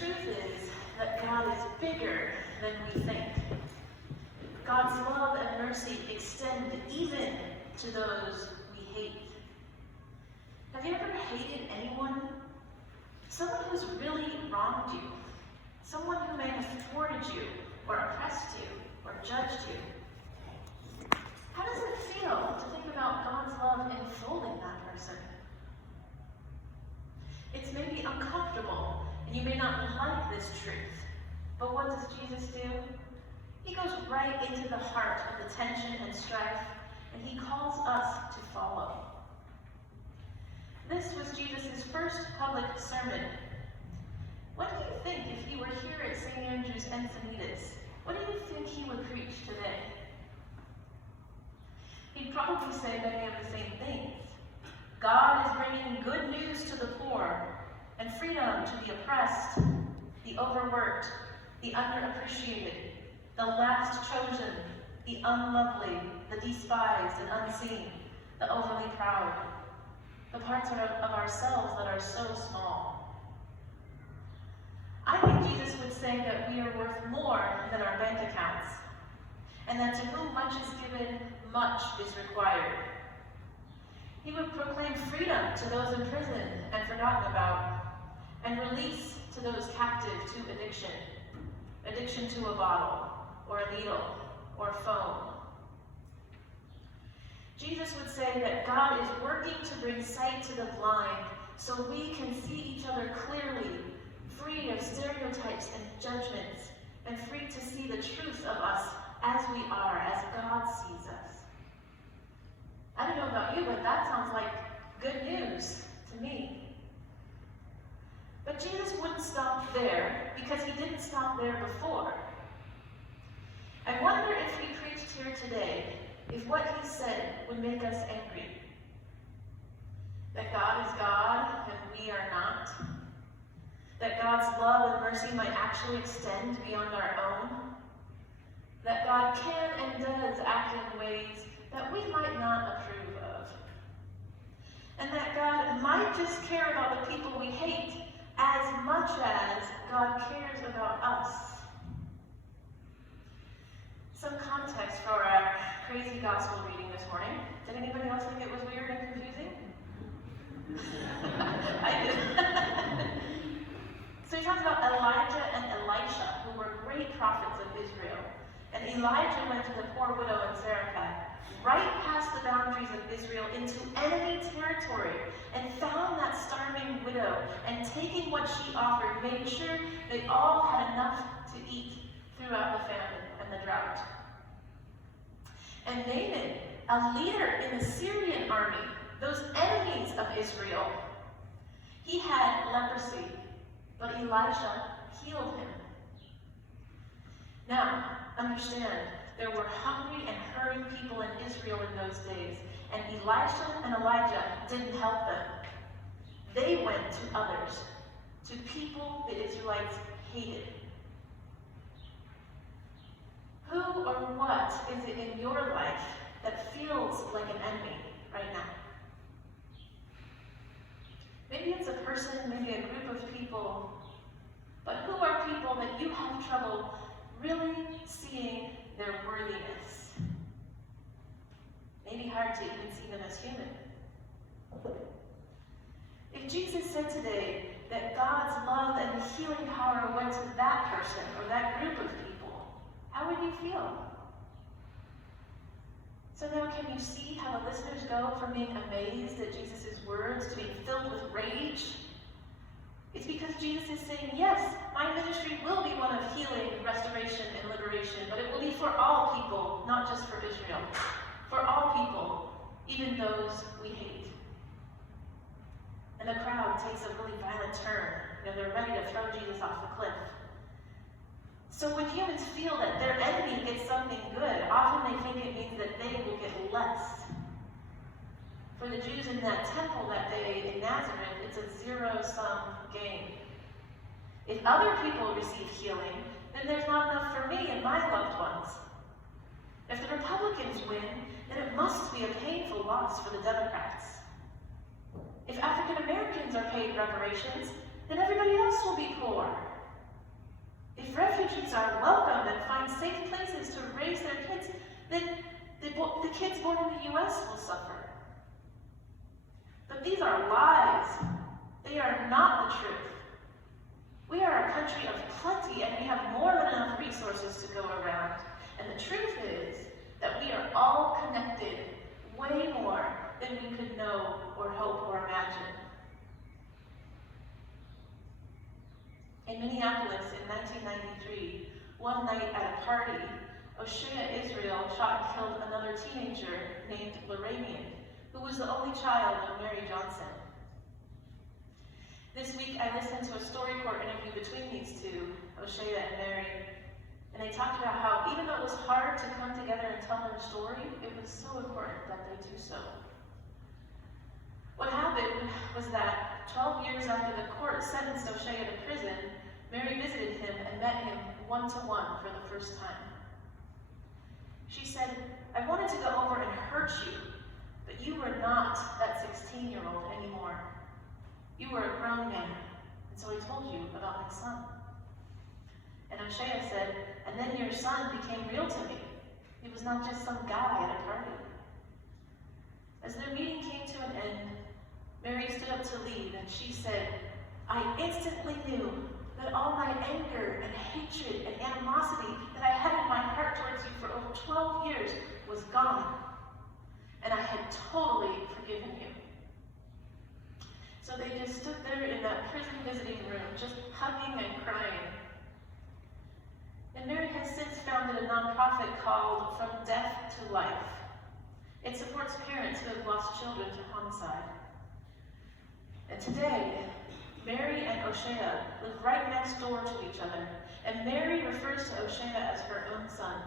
truth is that God is bigger than we think. God's love and mercy extend even to those we hate. Have you ever hated anyone? Someone who's really wronged you. Someone who may have thwarted you, or oppressed you, or judged you. How does it feel to think about God's love enfolding that person? It's maybe uncomfortable, and you may not like this truth. But what does Jesus do? He goes right into the heart of the tension and strife, and he calls us to follow. This was Jesus' first public sermon. What do you think if he were here at St. Andrew's Encinitas? What do you think he would preach today? He'd probably say many of the same things. God is bringing good news to the poor and freedom to the oppressed, the overworked, the underappreciated, the last chosen, the unlovely, the despised and unseen, the overly proud, the parts of ourselves that are so small. I think Jesus would say that we are worth more than our bank accounts, and that to whom much is given, much is required. He would proclaim freedom to those in prison and forgotten about, and release to those captive to addiction. Addiction to a bottle, or a needle, or phone. Jesus would say that God is working to bring sight to the blind so we can see each other clearly, free of stereotypes and judgments, and free to see the truth of us as we are, as God sees us. I don't know about you, but that sounds like good news to me. But Jesus wouldn't stop there, because he didn't stop there before. I wonder if he preached here today, if what he said would make us angry. That God is God and we are not. That God's love and mercy might actually extend beyond our own. That God can and does act in ways that we might not approve of. And that God might just care about the people we hate as much as God cares about us. Some context for our crazy gospel reading this morning. Did anybody else think it was weird and confusing? I did. So he talks about Elijah and Elisha, who were great prophets of Israel. And Elijah went to the poor widow in Zarephath, right past the boundaries of Israel into enemy territory, and found that starving widow, and taking what she offered, made sure they all had enough to eat throughout the famine and the drought. And Naaman, a leader in the Syrian army, those enemies of Israel, he had leprosy, but Elisha healed him. Now, understand, there were hungry and hurting people in Israel in those days, and Elisha and Elijah didn't help them. They went to others, to people the Israelites hated. Who or what is it in your life that feels like an enemy right now? Maybe it's a person, maybe a group of people, but who are people that you have trouble really seeing their worthiness? Maybe hard to even see them as human. If Jesus said today that God's love and healing power went to that person or that group of people, how would you feel? So now can you see how the listeners go from being amazed at Jesus' words to being filled with rage? It's because Jesus is saying, yes, my ministry will be one of healing, restoration, and liberation, but it will be for all people, not just for Israel. For all people, even those we hate. And the crowd takes a really violent turn. They're ready to throw Jesus off the cliff. So when humans feel that their enemy gets something good, often they think it means that they will get less. For the Jews in that temple that day in Nazareth, it's a zero-sum game. If other people receive healing, then there's not enough for me and my loved ones. If the Republicans win, then it must be a painful loss for the Democrats. If African Americans are paid reparations, then everybody else will be poor. If refugees are welcomed and find safe places to raise their kids, then the kids born in the U.S. will suffer. But these are lies. They are not the truth. We are a country of plenty, and we have more than enough resources to go around. And the truth is that we are all connected way more than we could know or hope or imagine. In Minneapolis in 1993, one night at a party, O'Shea, Israel, shot and killed another teenager named Lorrainian, who was the only child of Mary Johnson. This week I listened to a StoryCorps interview between these two, O'Shea and Mary, and they talked about how even though it was hard to come together and tell their story, it was so important that they do so. What happened was that 12 years after the court sentenced O'Shea to prison, Mary visited him and met him one-to-one for the first time. She said, "I wanted to go over and hurt you, but you were not that 16-year-old anymore. You were a grown man, and so I told you about my son." And O'Shea said, "And then your son became real to me. He was not just some guy at a party." As their meeting came to an end, Mary stood up to leave, and she said, "I instantly knew that all my anger and hatred and animosity that I had in my heart towards you for over 12 years was gone, and I had totally forgiven you." So they just stood there in that prison visiting room, just hugging and crying. And Mary has since founded a nonprofit called From Death to Life. It supports parents who have lost children to homicide. And today, Mary and O'Shea live right next door to each other, and Mary refers to O'Shea as her own son.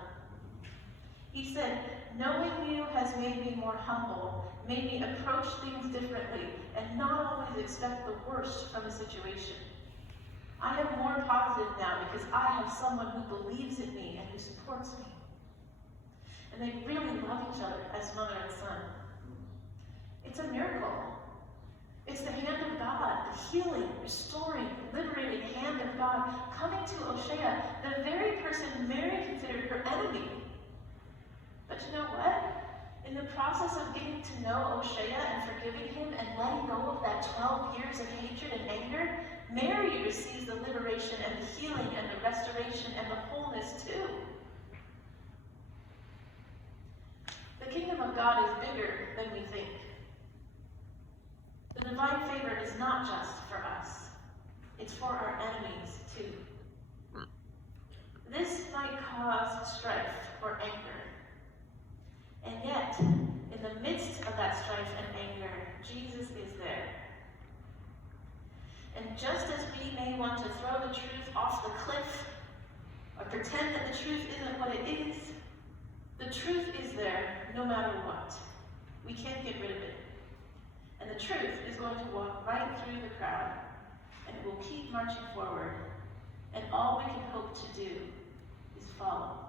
He said, "Knowing you has made me more humble, made me approach things differently, and not always expect the worst from a situation. I am more positive now because I have someone who believes in me and who supports me." And they really love each other as mother and son. It's a miracle. It's the hand of God, the healing, restoring, liberating hand of God coming to O'Shea, the very person Mary considered her enemy. But you know what? In the process of getting to know O'Shea and forgiving him and letting go of that 12 years of hatred and anger, Mary receives the liberation and the healing and the restoration and the wholeness too. The kingdom of God is bigger than we think. The divine favor is not just for us. It's for our enemies too. This might cause strife or anger. And yet, in the midst of that strife and anger, Jesus is there. And just as we may want to throw the truth off the cliff or pretend that the truth isn't what it is, the truth is there no matter what. We can't get rid of it. And the truth is going to walk right through the crowd, and it will keep marching forward, and all we can hope to do is follow.